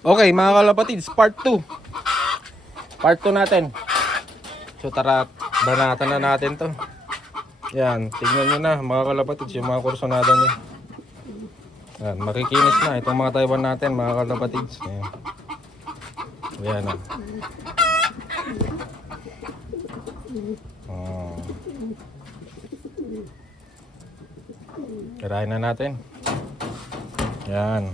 Okay mga kalapatids, part 2. Part 2 natin. So tara, banatan na natin to. Yan, tignan nyo na mga kalapatids, yung mga kursonada nyo. Yan, makikinis na itong mga Taiwan natin mga kalapatids. Yan. Yan o. Tirahin na natin. Yan.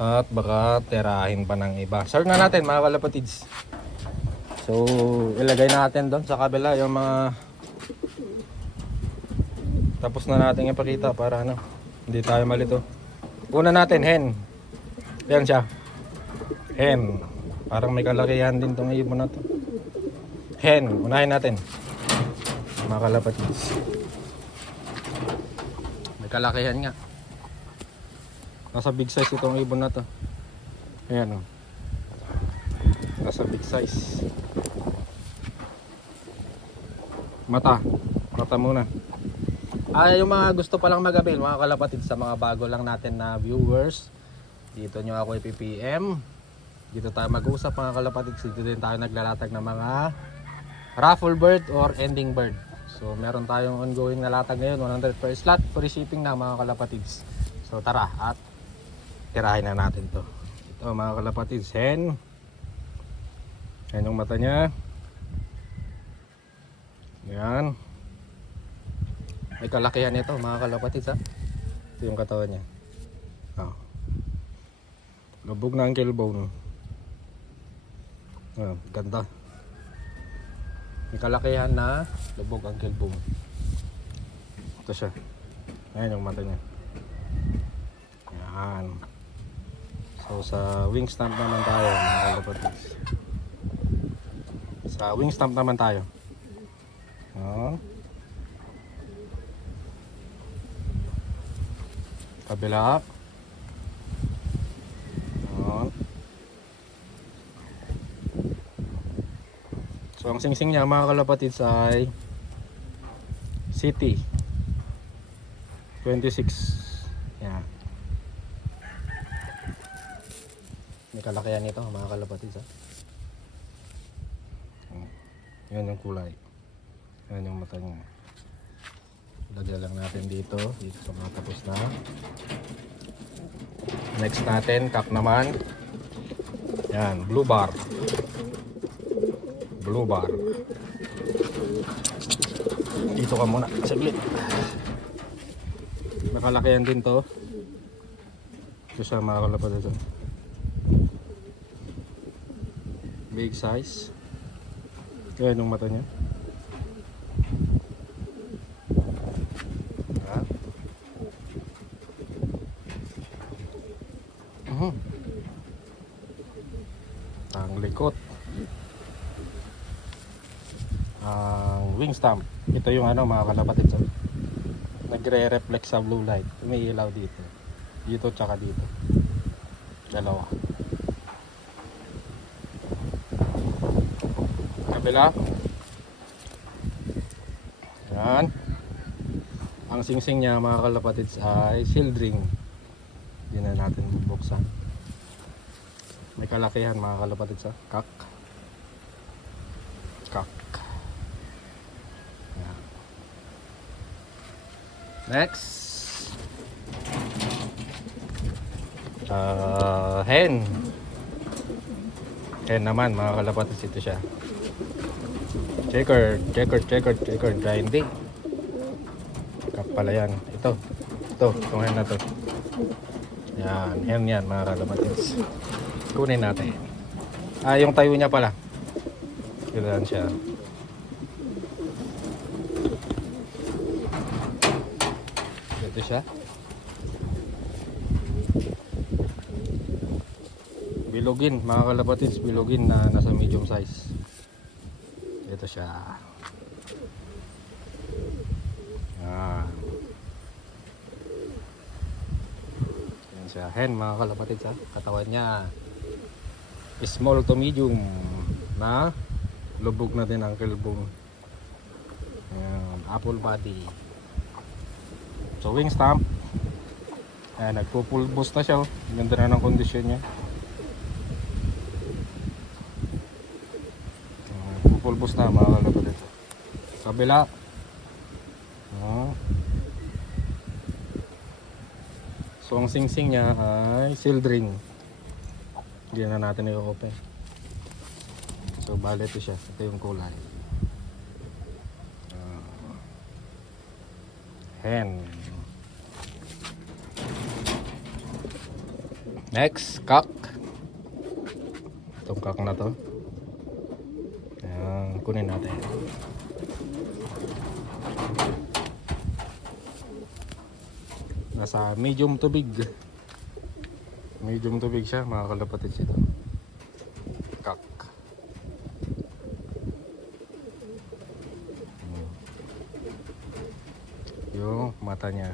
At baka tirahin pa ng iba. Start na natin mga kalapatids. So ilagay natin doon sa kabila yung mga tapos na natin ipakita para ano, hindi tayo malito. Una natin hen. Yan siya. Hen. Parang may kalakihan din tong ibon na to. Hen. Unahin natin mga kalapatids. May kalakihan nga. Nasa big size itong ibon na to. Ayan o. Nasa big size. Mata. Mata muna. Yung mga gusto palang mag-avail mga kalapatid, sa mga bago lang natin na viewers, dito nyo ako i-PPM. Dito tayo mag-usap mga kalapatid. Dito din tayo naglalatag ng mga raffle bird or ending bird. So meron tayong ongoing na latag ngayon, 100 per slot, free shipping na mga kalapatids. So tara at tirahin na natin to. Ito mga kalapatids, hen. Yan yung mata nya. Yan. May kalakihan ito mga kalapatids ha. Ito yung katawan nya. Oh. Lubog na ang killbone. Ganda. May kalakihan na lubog ang killbone. Ito siya. Ayan yung mata nya. Yan. So sa wing stamp naman tayo mga kalapatids. Sa wing stamp naman tayo. Kabila. So ang singsing niya mga kalapatids ay City 26. Yan. May kalakihan nito mga kalapatids ha. Yan yung kulay. Yan yung mata niya. Lagyan lang natin dito sa mga tapos na. Next natin, kak naman. Yan, blue bar. Blue bar. Dito ka muna, saglit. Nakalakihan din to. Ito siya mga kalapatids. Big size. Yan yung mata niya. Ang likot. Ang wing stamp. Ito yung ano mga kalapatids. Nagre-reflect sa blue light. Umiilaw dito. Dito tsaka dito. Dalawa. Kabila. Yan. Ang singsing niya mga kalapatids ay shield ring. Hindi na natin bubuksan. May kalakihan mga kalapatids ha. Kak. Kak. Yan. Next. Hen. Hen naman mga kalapatids, ito siya. Checkered. Grinding. Kak pala yan. Ito. Itong hen na to. Yan. Hen yan mga kalapatids. Kunin natin. Yung tayo niya pala. Ganyan siya. Ito siya. Bilogin, mga kalapatids, bilogin na nasa medium size. Ito siya. Yan siya. Hen mga kalapatids ha. Katawan niya small to medium na lubog na din ang killbone. Ayan, apple body. So wing stamp Ayan, nagpo-full boost na siya. Oh. Ganda na ng kondisyon niya. Full boost na mga kalapatid. Kabila. So ang sing-sing niya ay sealed ring. Hindi na natin i-open. So bale ito siya. Ito yung kulay. Hen. Next, cock. Itong cock na to. Ayan, kunin natin. Nasa medium to big. Medium to big siya, mga kalapatid siya. Cock. Yung mata niya.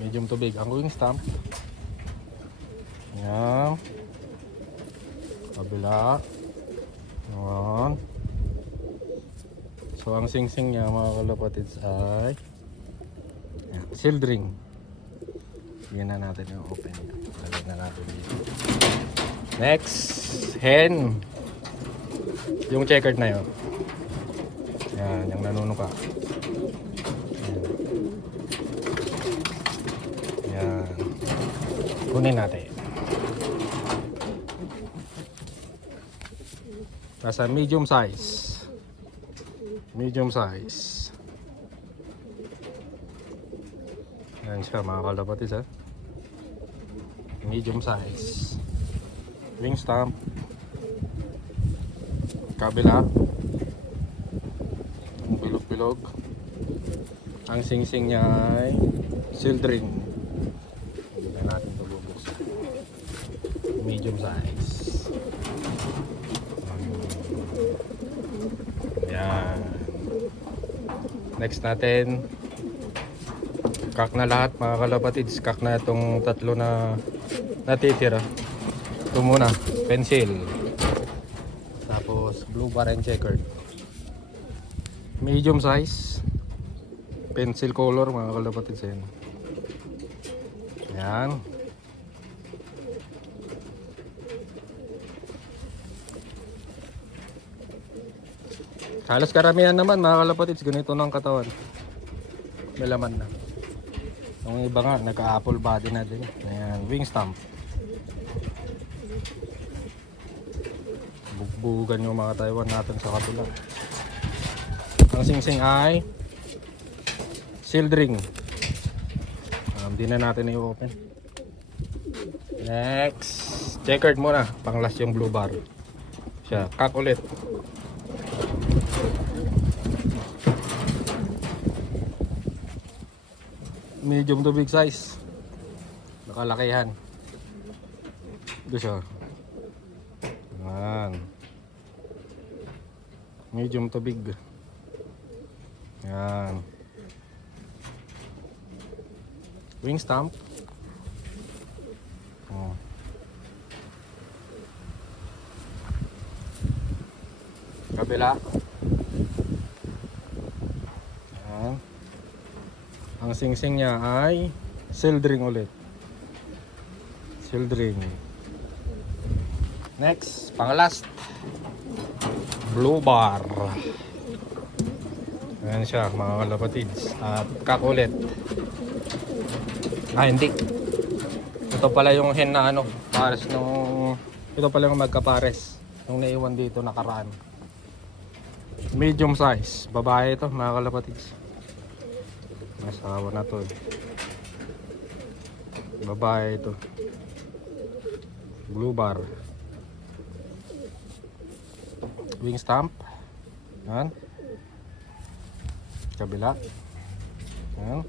Medium to big. Ang wing stamp. Yan. Kabila. Yan. So ang sing-sing niya mga kalapatids ay sealed ring. Yan na natin yung open. Lagay na natin dito. Next, hen. Yung checkered na yun. Yan, yung nanunuka. Yan. Kunin natin. Nasa medium size. Medium size. Yan siya mga kalapatids ha. Medium size. Wing stamp. Kabila. Bilog-bilog. Ang sing-sing niya ay sealed ring. Hindi na natin ito bubuksan. Medium size. Yan. Next natin, cock na lahat mga kalapatids. Cock na itong tatlo na natitira. Ito muna, pencil. Tapos blue bar and checkered. Medium size. Pencil color mga kalapatids. Yan. Halos karamihan naman mga kalapatids, ganito ng katawan. May laman na. Yung iba nga, naka-apple body na din. Ayan, wing stamp. Bugbugan yung mga Taiwan natin sa kabila. Ang sing-sing ay sealed ring. Hindi na natin i-open. Next, checkered muna. Pang last yung blue bar. Siya, cock ulit. Medium to big size. Nakalakihan. Ito siya. Yan. Medium to big. Yan. Wing stamp. Oh. Kabila. Yan. Ang sing-sing niya ay sealed ring ulit. Sealed ring. Next, pang-last. Blue bar. Ayan siya mga kalapatids. At cock ulit. Ah, hindi. Ito pala yung hen na ano, pares nung... Ito pala yung magkapares. Nung naiwan dito nakaraan. Medium size. Babae ito mga kalapatids. Masawa na to eh. Babae ito. Blue bar. Wing stamp. Yan. Kabila. Yan.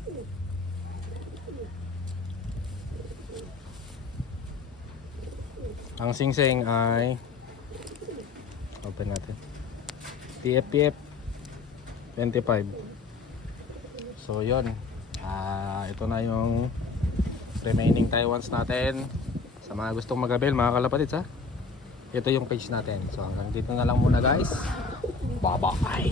Ang sing-sing ay open natin. TFPF 25. So yun, ito na yung remaining Taiwans natin. Sa mga gustong mag-avail mga kalapatids ha, ito yung page natin. So hanggang dito na lang muna guys. Bye bye.